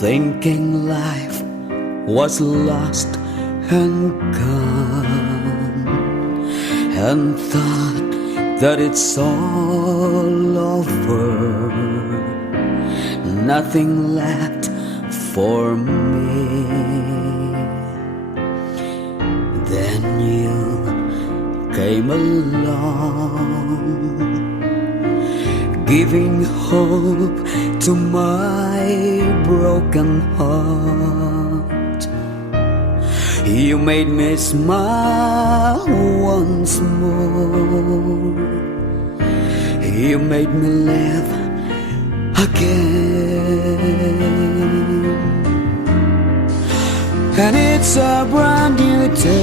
thinking life was lost and gone, and thought that it's all over, nothing left for me. Then you came along, giving hope to my broken heart. You made me smile once more. You made me live again. And it's a brand new day,